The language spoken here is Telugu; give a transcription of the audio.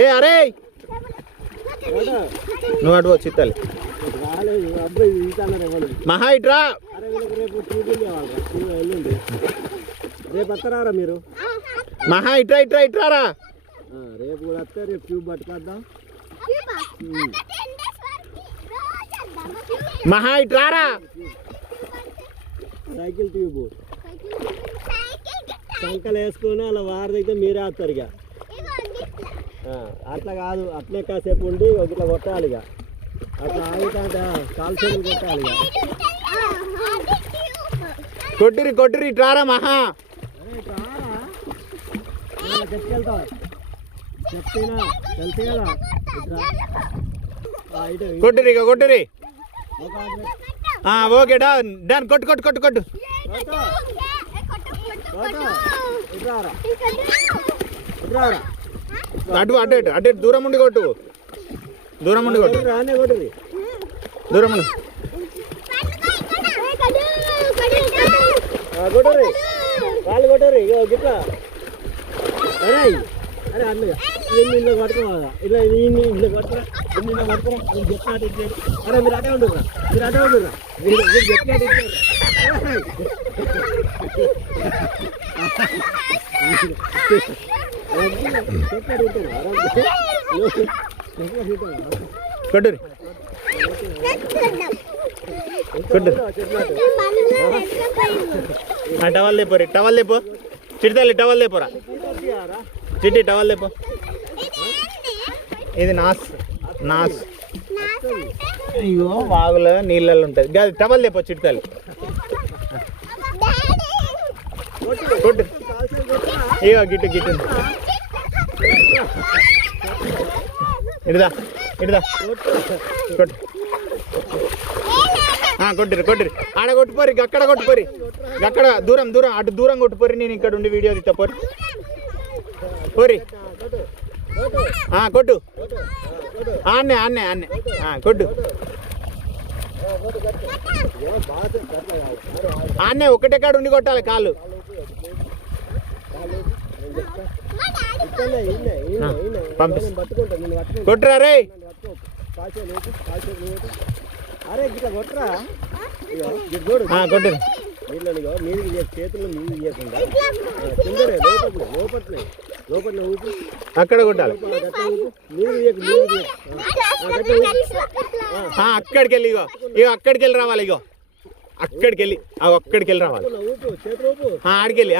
ఏ అరే నువ్వు అటు చిత్తాలి మహా ఇట్రా. రేపు వస్తారా మీరు? మహా ఇట్రా ఇట్రా ఇట్రారా. రేపు కూడా వస్తే రేపు ట్యూబ్ పట్టుకొద్దాం. మహా ఇట్రారా. సైకిల్ ట్యూబ్ సంకలు వేసుకొని అలా వారి దగ్గర మీరే వస్తారు. ఇక అట్లా కాదు, అట్లే కాసేపు ఉండి ఇట్లా కొట్టాలి. ఇక అట్లా ఆగుతాంట కాల్చేతులు కొట్టాలి. ఇక కొట్టిరి కొట్టిరి ఇట్రారా మహా. తెచ్చుకెళ్తాం చెప్తేనా తెలిసే కదా. కొట్టిరి ఇక కొట్టిరి. Okay done done. కొట్టు కొట్టు కొట్టు కొట్టు. అటు అటు అటు అటు దూరం ఉండి కొట్టు. దూరం ఉండి కొట్టు. దూరం ఉండి కొట్టరు వాళ్ళు కొట్టరు. ఇక గిట్లా అరే అరే అన్నగా ఇల్లు పట్టుకోవాలా? ఇలా ఇల్లు పట్టుకురా, ఇల్లు పట్టుకురా. నేను చెప్పినట్టు ఇచ్చాడు. అరే మీరు అటే ఉండురా, మీరు అటే ఉండురా. మీరు చెప్పినట్టు ఇచ్చారు. కొట్టురి కొట్టు. టవల్ లేపోరి టవల్ లేపో. చిట్టాలి టవల్ లేపోరా. చిట్టి టవల్ లేపో. ఇది నాస్ నాస్. అయ్యో వాగులో నీళ్ళల్లో ఉంటుంది. అది టవల్ లేపో చిట్టాలి. కొట్టు. ఇగో గిట్టు గిట్టు ఇడుదా ఇడుదా. కొట్టు. కొట్టిరి కొట్టిరి. ఆడ కొట్టుపోరి, అక్కడ కొట్టుపోరి. అక్కడ దూరం దూరం అటు దూరం కొట్టుపోరి. నేను ఇక్కడ ఉండి వీడియో తీస్తా పోరి పోరి. కొట్టు. ఆన్నే ఆన్నే ఆన్నే కొట్టు. ఆన్నే ఒకటే కాడ ఉండి కొట్టాలి కాళ్ళు. కొట్టురా రే. అరే గిట్లా కొట్టరా. కొట్టు. నీళ్ళు చేతుల్లో నీళ్ళు చేయకుండా కిందనే లోపట్లే లోపట్లే లోపట్లే ఊపి అక్కడ కొట్టాలి. అక్కడికి వెళ్ళి ఇగో ఇగో అక్కడికి వెళ్ళి రావాలి. ఇగో అక్కడికి వెళ్ళి అక్కడికి వెళ్ళి రావాలి. చేతులు ఊపు ఆడికి వెళ్ళి